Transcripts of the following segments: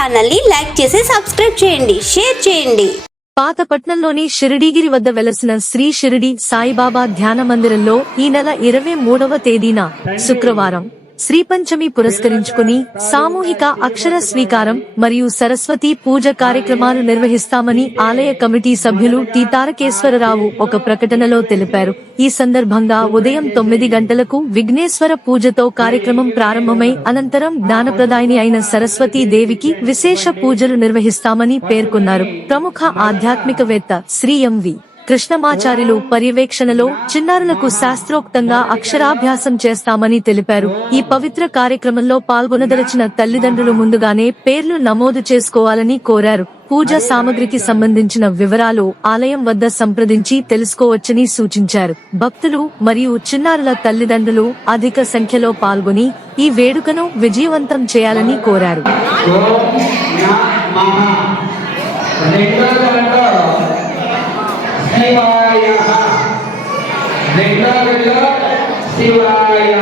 ఛానల్ని లైక్ చేసి సబ్స్క్రైబ్ చేయండి షేర్ చేయండి. పాతపట్నంలోని షిరిడీగిరి వద్ద వెలసిన శ్రీ షిరిడి సాయిబాబా ధ్యాన మందిరంలో ఈ నెల ఇరవై మూడవ తేదీన శుక్రవారం. శ్రీ పంచమి పురస్కరించుకుని సామూహిక అక్షర స్వీకారం మరియు సరస్వతి పూజ కార్యక్రమాలు నిర్వహిస్తామని ఆలయ కమిటీ సభ్యులు టి తారకేశ్వరరావు ఒక ప్రకటనలో తెలిపారు. ఈ సందర్భంగా ఉదయం తొమ్మిది గంటలకు విఘ్నేశ్వర పూజతో కార్యక్రమం ప్రారంభమై అనంతరం జ్ఞానప్రదాయిని అయిన సరస్వతీ దేవికి విశేష పూజలు నిర్వహిస్తామని పేర్కొన్నారు. ప్రముఖ ఆధ్యాత్మికవేత్త శ్రీ ఎంవి కృష్ణమాచార్యులు పర్యవేక్షణలో చిన్నారులకు శాస్త్రోక్తంగా అక్షరాభ్యాసం చేస్తామని తెలిపారు. ఈ పవిత్ర కార్యక్రమంలో పాల్గొనదలచిన తల్లిదండ్రులు ముందుగానే పేర్లు నమోదు చేసుకోవాలని కోరారు. పూజా సామగ్రికి సంబంధించిన వివరాలు ఆలయం వద్ద సంప్రదించి తెలుసుకోవచ్చని సూచించారు. భక్తులు మరియు చిన్నారుల తల్లిదండ్రులు అధిక సంఖ్యలో పాల్గొని ఈ వేడుకను విజయవంతం చేయాలని కోరారు. శివాయ. రెండో శివాయ.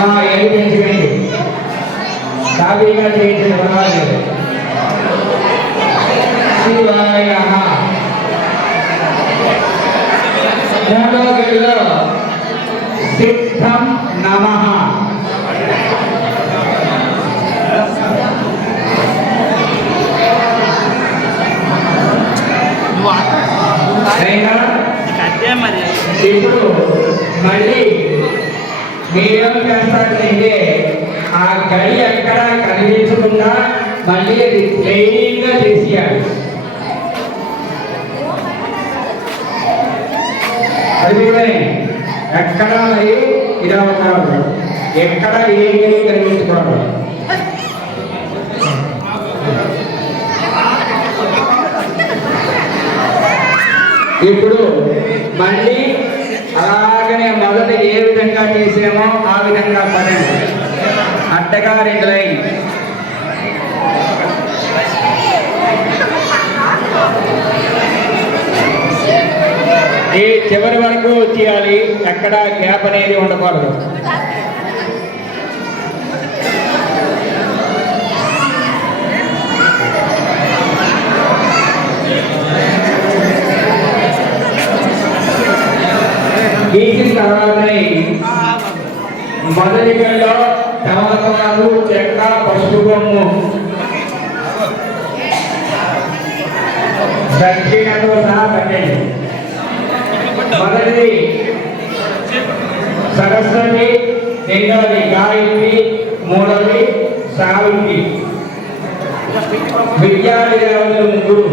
అమ్మా చేయించిన పర్వాలేదు శివాయ. సిద్ధం నమ అదే మరి ఇప్పుడు మళ్ళీ మీరేం ఆ గడి ఎక్కడ కనిపించకుండా మళ్ళీ అది క్లీన్గా చేసేయాలి. అది కూడా ఎక్కడ మరి ఇలా ఉన్నాడు ఎక్కడ ఏం గడి కనిపించకూడదు ఇప్పుడు మళ్ళీ విధంగా చేసామో ఆ విధంగా పడండి అడ్డగా రెండు లైన్. ఈ చివరి వరకు వచ్చేయాలి. ఎక్కడ గ్యాప్ అనేది ఉండకూడదు. గీసిన తర్వాతనే మొదటి గంటలో తమలపాలు చెక్క పసుపు బొమ్ము. దక్షిణతో సహా పెట్టండి. మొదటిది సరస్వతి రెండవది గాయత్రి మూడవది సావిత్రి. విద్యాదేవతలు ముగ్గురు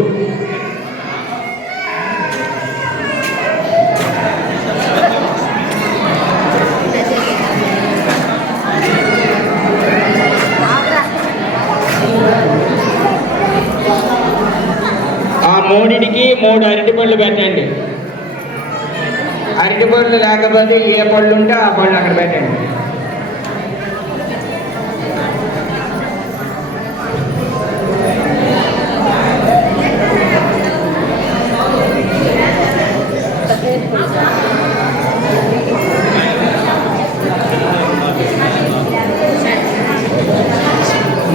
మూడిటికి మూడు అరటి పళ్ళు పెట్టండి. అరటి పళ్ళు లేకపోతే ఏ పళ్ళు ఉంటే ఆ పళ్ళు అక్కడ పెట్టండి.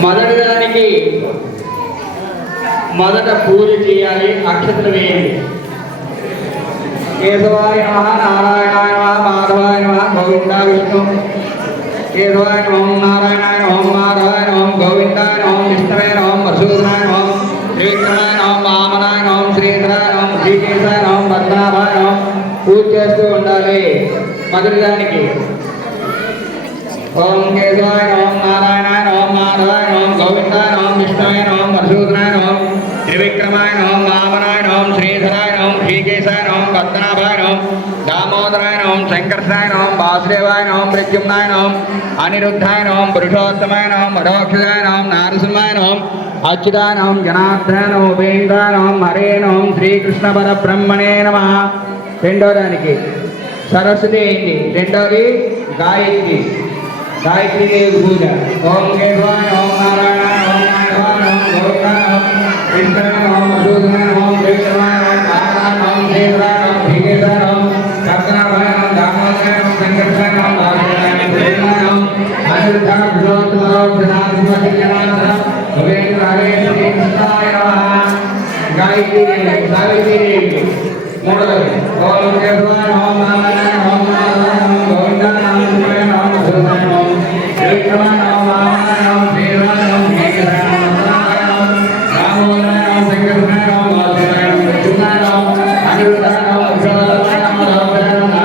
మొదటి దానికి మొదట పూజ చేయాలి అక్షతలు వేయండి కేశవాయ నమ నారాయణాయ నమ మాధవాయ నమ గోవింద విష్ణు. కేశవాయ నమ నారాయణాయ ఓం మాధవాయ నమ గోవిందాయ ఓం విష్ణవే నమ మసూదనాయ నమ శ్రీకృష్ణాయ నమ వామనాయ నమ శ్రీధరాయ నమ శ్రీకేశాయ నమ పద్మనాభాయ నమ పూజ చేస్తూ ఉండాలి. మొదటి దానికి. ఓం కేశవాయ ఓం శంకర్షాయ నమః వాసుదేవాయ నమః ప్రద్యుమ్నాయ నమః అనిరుద్ధాయ నమః పురుషోత్తమాయ నమః మధోక్షదాయ నమః నారసింహాయ నమః. అచ్యుతాయ నమః జనార్దనాయ నమః ఉపేంద్రాయ నమః హరే నమః శ్రీకృష్ణ పరబ్రహ్మణే నమ రెండో దానికి సరస్వతి అయింది. రెండోది గాయత్రి. గాయత్రి దేవి పూజ. ఓం కేశవాయ ఓం నారాయణ ఓం మాధవాయ ఓం గోవిందాయ ఓం కృష్ణాయ ఓం మధుసూదనాయ ఓం గాయత్రి సావిత్రి దేవికి మూడవది ఓం కేశవాయ ఓం నారాయణ ఓం నారాయణ ఓం గోవింద నామ శివాయ ఓం మధుసూదనాయ ఓం త్రివిక్రమాయ ఓం ఓం శ్రీరాయ ఓం శ్రీకృష్ణాయ ఓం నారాయణ ఓం రామోదరాయ ఓం ఓం వాసుదేవాయ ఓం కృష్ణాయ ఓం అనిరుద్ధాయ ఓం ఓం ఓం ఓం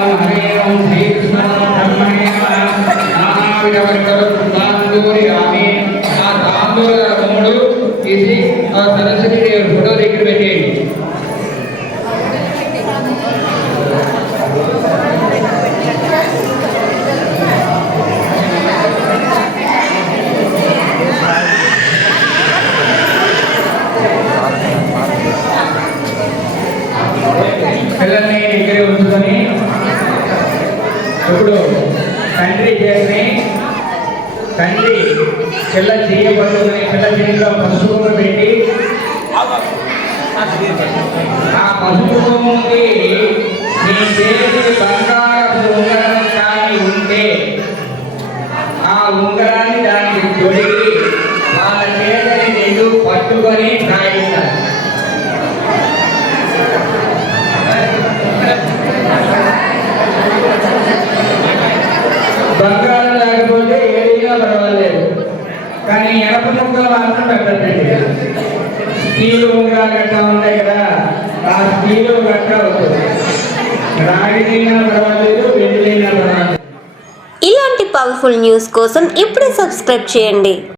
ఓం హరే ఓం బ్రహ్మణే నానావిధ వర్గలు ఆమె తీసి ఆ సరస్వతి దేవి ఫోటో దగ్గర పెట్టేయండి. పిల్లల్ని ఇక్కడే ఉంచుకొని ఇప్పుడు తండ్రి చేసి తండ్రి పిల్ల పట్టుకుని పిల్ల చేతిలో పసుపు కుంకుమ పెట్టి. ఆ పసుపు నీ చేతి బంగారపు ఉంగరం కానీ ఉంటే ఆ ఉంగరాన్ని దానికి తొడిగి వాళ్ళ చేతిని రెండు పట్టుకొని కాయించాలి బంగారం లేకపోతే ఏదైనా పర్వాలేదు కానీ ఎనప ముక్కలు మాత్రం పెట్టండి స్టీల్ ఉంగరాలు గట్టా ఉంటాయి కదా ఆ స్టీల్ గట్టా అవుతుంది. రాగిదైనా పర్వాలేదు వెండిదైనా పర్వాలేదు. ఇలాంటి పవర్ఫుల్ న్యూస్ కోసం ఇప్పుడే సబ్స్క్రైబ్ చేయండి.